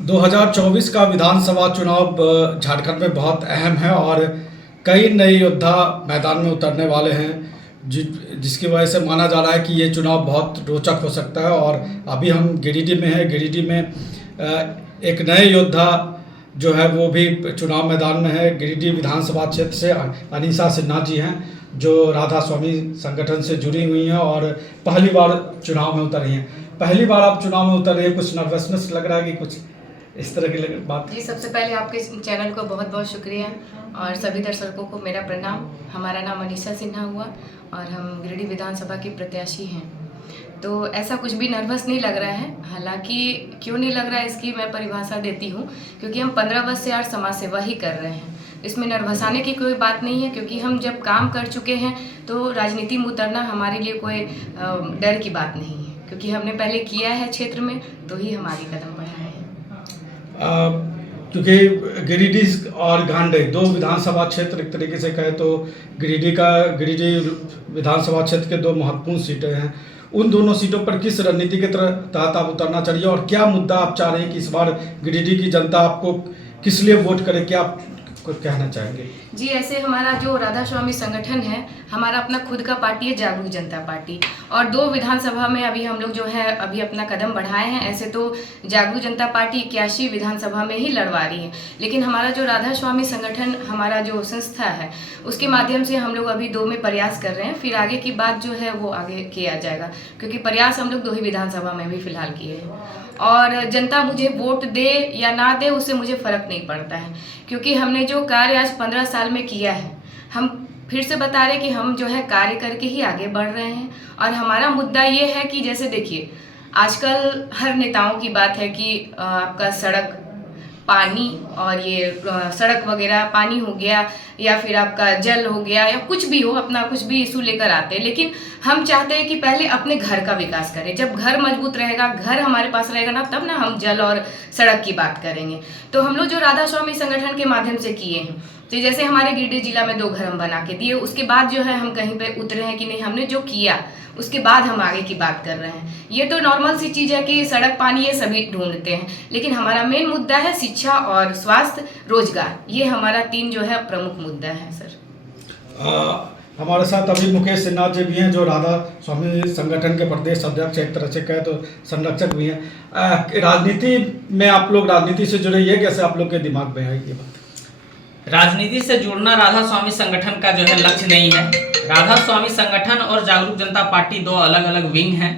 2024 का विधानसभा चुनाव झारखंड में बहुत अहम है और कई नए योद्धा मैदान में उतरने वाले हैं जिसकी वजह से माना जा रहा है कि ये चुनाव बहुत रोचक हो सकता है। और अभी हम गिरिडीह में हैं। गिरिडीह में एक नए योद्धा जो है वो भी चुनाव मैदान में है। गिरिडीह विधानसभा क्षेत्र से अनीसा सिन्हा जी हैं जो राधा स्वामी संगठन से जुड़ी हुई हैं और पहली बार चुनाव में उतर रही हैं। पहली बार आप चुनाव में उतर रही हैं, कुछ नर्वसनेस लग रहा है कि कुछ इस तरह की बात? जी, सबसे पहले आपके चैनल को बहुत बहुत शुक्रिया और सभी दर्शकों को मेरा प्रणाम। हमारा नाम अनीसा सिन्हा हुआ और हम गिरिडीह विधानसभा की प्रत्याशी हैं। तो ऐसा कुछ भी नर्वस नहीं लग रहा है। हालांकि क्यों नहीं लग रहा है इसकी मैं परिभाषा देती हूँ, क्योंकि हम 15 वर्ष से 8 समाज सेवा ही कर रहे हैं। इसमें नर्वस आने की कोई बात नहीं है, क्योंकि हम जब काम कर चुके हैं तो राजनीति में उतरना हमारे लिए कोई डर की बात नहीं है, क्योंकि हमने पहले किया है क्षेत्र में तो ही हमारी कदम बढ़ाए हैं। क्योंकि गिरिडीह और गांडेय दो विधानसभा क्षेत्र एक तरीके से कहे तो गिरिडीह विधानसभा क्षेत्र के दो महत्वपूर्ण सीटें हैं। उन दोनों सीटों पर किस रणनीति के तहत आप उतरना चाहिए और क्या मुद्दा आप चाह रहे हैं कि इस बार गिरिडीह की जनता आपको किस लिए वोट करे, क्या आप कुछ कहना चाहेंगे? जी, ऐसे हमारा जो राधा स्वामी संगठन है, हमारा अपना खुद का पार्टी है जागरूक जनता पार्टी, और 2 विधानसभा में अभी हम लोग जो है अभी अपना कदम बढ़ाए हैं। ऐसे तो जागरूक जनता पार्टी 81 विधानसभा में ही लड़वा रही है, लेकिन हमारा जो राधा स्वामी संगठन हमारा जो संस्था है उसके माध्यम से हम लोग अभी 2 में प्रयास कर रहे हैं। फिर आगे की बात जो है वो आगे किया जाएगा, क्योंकि प्रयास हम लोग 2 ही विधानसभा में भी फिलहाल किए हैं। और जनता मुझे वोट दे या ना दे उससे मुझे फ़र्क नहीं पड़ता है, क्योंकि हमने जो कार्य आज 15 साल में किया है, हम फिर से बता रहे कि हम जो है कार्य करके ही आगे बढ़ रहे हैं। और हमारा मुद्दा ये है कि जैसे देखिए, आजकल हर नेताओं की बात है कि आपका सड़क, पानी और ये सड़क वगैरह, पानी हो गया या फिर आपका जल हो गया या कुछ भी हो, अपना कुछ भी इशू लेकर आते हैं। लेकिन हम चाहते हैं कि पहले अपने घर का विकास करें। जब घर मजबूत रहेगा, घर हमारे पास रहेगा ना, तब ना हम जल और सड़क की बात करेंगे। तो हम लोग जो राधा स्वामी संगठन के माध्यम से किए हैं, तो जैसे हमारे गिरिडीह जिला में 2 घर हम बना के दिए, उसके बाद जो है हम कहीं पे उतरे हैं कि नहीं, हमने जो किया उसके बाद हम आगे की बात कर रहे हैं। ये तो नॉर्मल सी चीज़ है कि सड़क, पानी ये सभी ढूंढते हैं, लेकिन हमारा मेन मुद्दा है शिक्षा और स्वास्थ्य, रोजगार। ये हमारा 3 जो है प्रमुख मुद्दा है सर। हमारे साथ अभी मुकेश सिन्हा जी भी हैं जो राधा स्वामी संगठन के प्रदेश अध्यक्ष, एक तरह से कहे तो संरक्षक भी हैं। राजनीति में आप लोग राजनीति से जुड़े, ये कैसे आप लोग के दिमाग में है ये बात? राजनीति से जुड़ना राधा स्वामी संगठन का जो है लक्ष्य नहीं है। राधा स्वामी संगठन और जागरूक जनता पार्टी 2 अलग अलग विंग हैं।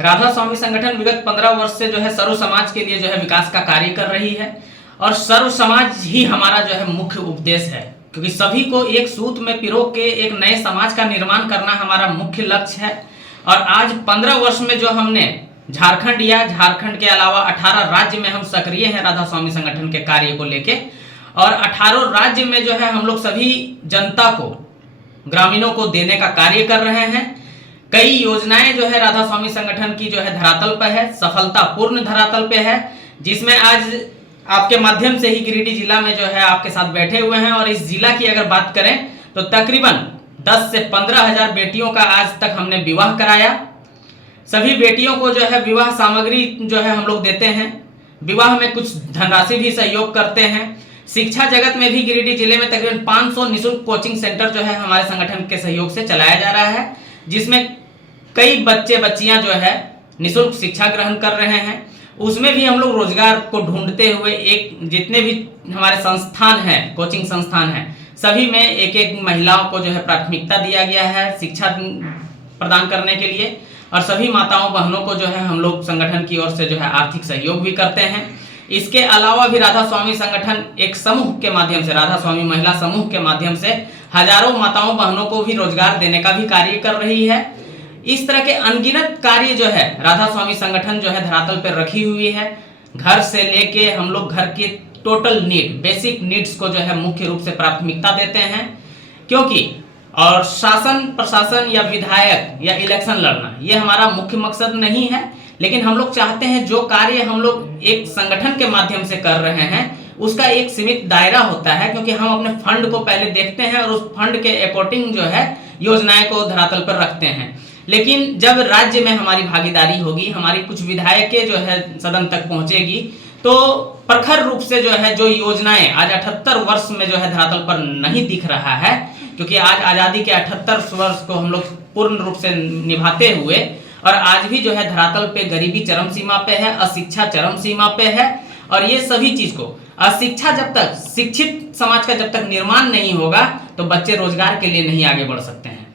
राधा स्वामी संगठन विगत 15 वर्ष से जो है सर्व समाज के लिए जो है विकास का कार्य कर रही है और सर्व समाज ही हमारा जो है मुख्य उपदेश है, क्योंकि सभी को एक सूत में पिरो के एक नए समाज का निर्माण करना हमारा मुख्य लक्ष्य है। और आज 15 वर्ष में जो हमने झारखंड या झारखंड के अलावा 18 राज्य में हम सक्रिय हैं राधा स्वामी संगठन के कार्य को लेके, और 18 राज्य में जो है हम लोग सभी जनता को, ग्रामीणों को देने का कार्य कर रहे हैं। कई योजनाएं जो है राधा स्वामी संगठन की जो है धरातल पर है, सफलतापूर्ण धरातल पे है, जिसमें आज आपके माध्यम से ही गिरिडीह जिला में जो है आपके साथ बैठे हुए हैं। और इस जिला की अगर बात करें तो तकरीबन 10 से 15 हजार बेटियों का आज तक हमने विवाह कराया। सभी बेटियों को जो है विवाह सामग्री जो है हम लोग देते हैं, विवाह में कुछ धनराशि भी सहयोग करते हैं। शिक्षा जगत में भी गिरिडीह जिले में तकरीबन 500 निःशुल्क कोचिंग सेंटर जो है हमारे संगठन के सहयोग से चलाया जा रहा है, जिसमें कई बच्चे बच्चियां जो है निःशुल्क शिक्षा ग्रहण कर रहे हैं। उसमें भी हम लोग रोजगार को ढूंढते हुए एक जितने भी हमारे संस्थान हैं, कोचिंग संस्थान हैं, सभी में एक एक महिलाओं को जो है प्राथमिकता दिया गया है शिक्षा प्रदान करने के लिए। और सभी माताओं बहनों को जो है हम लोग संगठन की ओर से जो है आर्थिक सहयोग भी करते हैं। इसके अलावा भी राधा स्वामी संगठन एक समूह के माध्यम से, राधा स्वामी महिला समूह के माध्यम से हजारों माताओं बहनों को भी रोजगार देने का भी कार्य कर रही है। इस तरह के अनगिनत कार्य जो है राधा स्वामी संगठन जो है धरातल पर रखी हुई है। घर से लेके हम लोग घर के टोटल नीड, बेसिक नीड्स को जो है मुख्य रूप से प्राथमिकता देते हैं, क्योंकि और शासन प्रशासन या विधायक या इलेक्शन लड़ना ये हमारा मुख्य मकसद नहीं है। लेकिन हम लोग चाहते हैं जो कार्य हम लोग एक संगठन के माध्यम से कर रहे हैं उसका एक सीमित दायरा होता है, क्योंकि हम अपने फंड को पहले देखते हैं और उस फंड के अकॉर्डिंग जो है योजनाएं को धरातल पर रखते हैं। लेकिन जब राज्य में हमारी भागीदारी होगी, हमारी कुछ विधायकें जो है सदन तक पहुंचेगी, तो प्रखर रूप से जो है जो योजनाएं आज 78 वर्ष में जो है धरातल पर नहीं दिख रहा है, क्योंकि आज आज़ादी के 78 वर्ष को हम लोग पूर्ण रूप से निभाते हुए और आज भी जो है धरातल पे गरीबी चरम सीमा पे है, अशिक्षा चरम सीमा पे है। और ये सभी चीज को अशिक्षा, जब तक शिक्षित समाज का जब तक निर्माण नहीं होगा तो बच्चे रोजगार के लिए नहीं आगे बढ़ सकते हैं।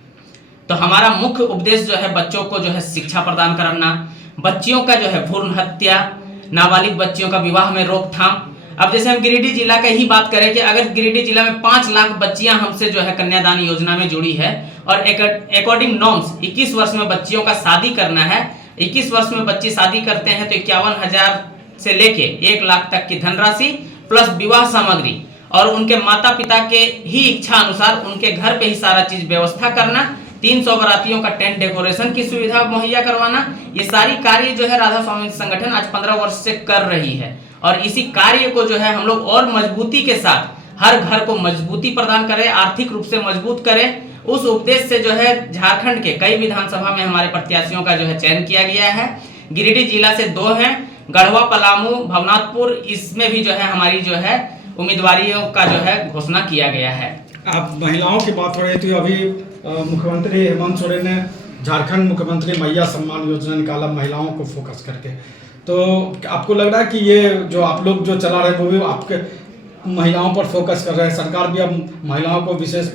तो हमारा मुख्य उद्देश्य जो है बच्चों को जो है शिक्षा प्रदान करना, बच्चियों का जो है भ्रूण हत्या, नाबालिग बच्चियों का विवाह में रोकथाम। अब जैसे हम गिरिडीह जिला का ही बात करें कि अगर गिरिडीह जिला में 5 लाख बच्चियां हमसे जो है कन्यादान योजना में जुड़ी है और अकॉर्डिंग नॉर्म्स 21 वर्ष में बच्चियों का शादी करना है, 21 वर्ष में बच्ची शादी करते हैं तो 51,000 से लेके 1 लाख तक की धनराशि प्लस विवाह सामग्री और उनके माता पिता के ही इच्छा अनुसार उनके घर पे ही सारा चीज व्यवस्था करना, 300 बारातियों का टेंट डेकोरेशन की सुविधा मुहैया करवाना, ये सारी कार्य जो है राधा स्वामी संगठन आज 15 वर्ष से कर रही है। और इसी कार्य को जो है हम लोग और मजबूती के साथ हर घर को मजबूती प्रदान करें, आर्थिक रूप से मजबूत करें, उस उद्देश्य से जो है झारखंड के कई विधानसभा में हमारे प्रत्याशियों का जो है चयन किया गया है। गिरिडीह जिला से 2 हैं, गढ़वा, पलामू, भवनाथपुर, इसमें भी जो है हमारी जो है उम्मीदवारियों का जो है घोषणा किया गया है। आप महिलाओं की बात हो रही थी, अभी मुख्यमंत्री हेमंत सोरेन ने झारखंड मुख्यमंत्री मैया सम्मान योजना निकाला महिलाओं को फोकस करके, तो आपको लग रहा है कि ये जो आप लोग जो चला रहे हैं वो भी आपके महिलाओं पर फोकस कर रहे हैं, सरकार भी अब महिलाओं पर विशेष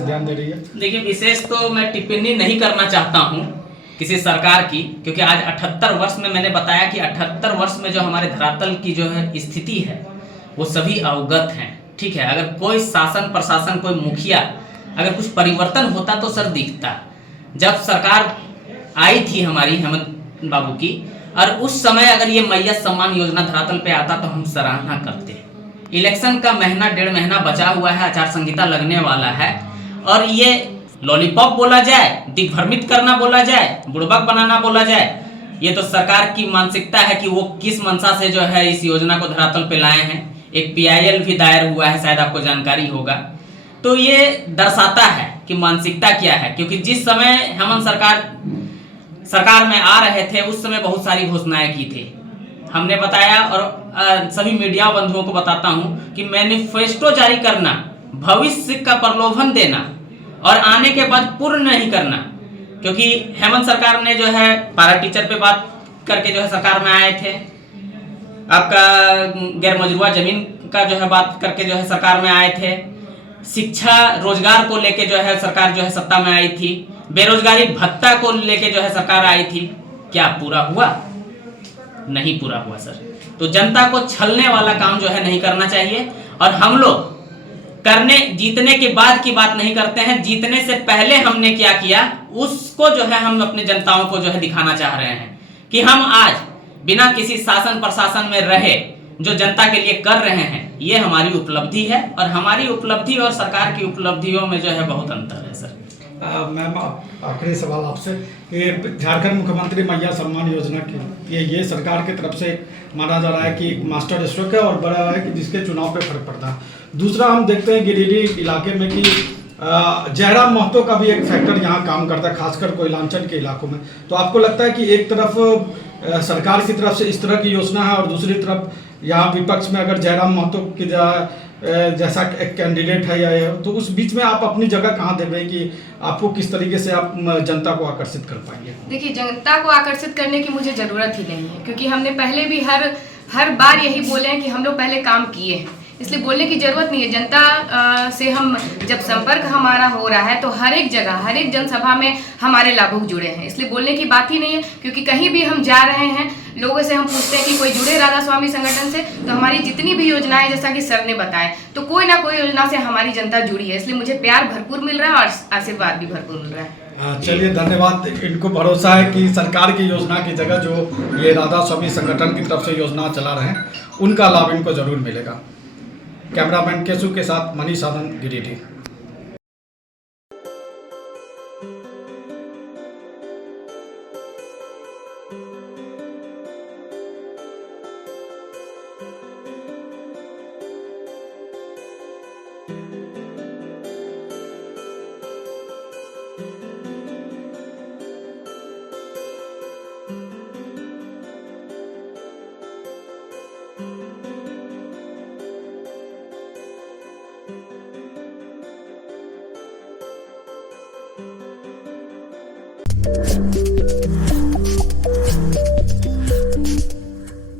ध्यान दे रही है? देखिए, विशेष तो मैं टिप्पणी नहीं करना चाहता हूँ किसी सरकार की, क्योंकि आज 78 वर्ष में मैंने बताया कि 78 वर्ष में जो हमारे धरातल की जो है स्थिति है वो सभी अवगत हैं। ठीक है, अगर कोई शासन प्रशासन, कोई मुखिया अगर कुछ परिवर्तन होता तो सर दिखता। जब सरकार आई थी हमारी हेमंत बाबू की, और उस समय अगर ये मैया सम्मान योजना धरातल पे आता तो हम सराहना करते। इलेक्शन का महीना 1.5 महीना बचा हुआ है, आचार संहिता लगने वाला है, और ये लॉलीपॉप बोला जाए, दिग्भ्रमित करना बोला जाए, बुड़बक बनाना बोला जाए, ये तो सरकार की मानसिकता है कि वो किस मंशा से जो है इस योजना को धरातल पे लाए हैं। एक PIL भी दायर हुआ है, शायद आपको जानकारी होगा। तो ये दर्शाता है कि मानसिकता क्या है, क्योंकि जिस समय हेमंत सरकार में आ रहे थे उस समय बहुत सारी घोषणाएं की थी। हमने बताया और सभी मीडिया बंधुओं को बताता हूं कि मैनिफेस्टो जारी करना, भविष्य का प्रलोभन देना और आने के बाद पूर्ण नहीं करना, क्योंकि हेमंत सरकार ने जो है पारा टीचर पे बात करके जो है सरकार में आए थे, आपका गैर मजरूआ जमीन का जो है बात करके जो है सरकार में आए थे, शिक्षा रोजगार को लेके जो है सरकार जो है सत्ता में आई थी, बेरोजगारी भत्ता को लेके जो है सरकार आई थी। क्या पूरा हुआ? नहीं पूरा हुआ सर। तो जनता को छलने वाला काम जो है नहीं करना चाहिए, और हम लोग जीतने के बाद की बात नहीं करते हैं, जीतने से पहले हमने क्या किया उसको जो है हम अपने जनताओं को जो है दिखाना चाह रहे हैं कि हम आज बिना किसी शासन प्रशासन में रहे जो जनता के लिए कर रहे हैं, ये हमारी उपलब्धि है, और हमारी उपलब्धि और सरकार की उपलब्धियों में जो है बहुत अंतर है सर। मैम, आखिरी सवाल आपसे, ये झारखंड मुख्यमंत्री मैया सम्मान योजना की ये सरकार की तरफ से माना जा रहा है कि मास्टर स्ट्रोक है और बड़ा है कि जिसके चुनाव पे फर्क पड़ता है। दूसरा, हम देखते हैं गिरिडीह इलाके में कि जयराम महतो का भी एक फैक्टर यहाँ काम करता है, खासकर कोयलांचल के इलाकों में। तो आपको लगता है कि एक तरफ सरकार की तरफ से इस तरह की योजना है और दूसरी तरफ यहाँ विपक्ष में अगर जयराम महतो की जैसा एक कैंडिडेट है या तो उस बीच में आप अपनी जगह कहाँ देंगे कि आपको किस तरीके से आप जनता को आकर्षित कर पाएंगे? देखिए, जनता को आकर्षित करने की मुझे ज़रूरत ही नहीं है, क्योंकि हमने पहले भी हर बार यही बोले हैं कि हम लोग पहले काम किए हैं, इसलिए बोलने की ज़रूरत नहीं है। जनता से हम जब संपर्क हमारा हो रहा है तो हर एक जगह, हर एक जनसभा में हमारे लाभुक जुड़े हैं, इसलिए बोलने की बात ही नहीं है। क्योंकि कहीं भी हम जा रहे हैं, लोगों से हम पूछते हैं कि कोई जुड़े राधा स्वामी संगठन से, तो हमारी जितनी भी योजनाएं, जैसा कि सर ने बताया, तो कोई ना कोई योजना से हमारी जनता जुड़ी है, इसलिए मुझे प्यार भरपूर मिल रहा है और आशीर्वाद भी भरपूर मिल रहा है। चलिए, धन्यवाद। इनको भरोसा है कि सरकार की योजना की जगह जो ये राधा स्वामी संगठन की तरफ से योजना चला रहे हैं उनका लाभ इनको जरूर मिलेगा। कैमरामैन केशु के साथ मनीष आनंद, गिरिडीह। है।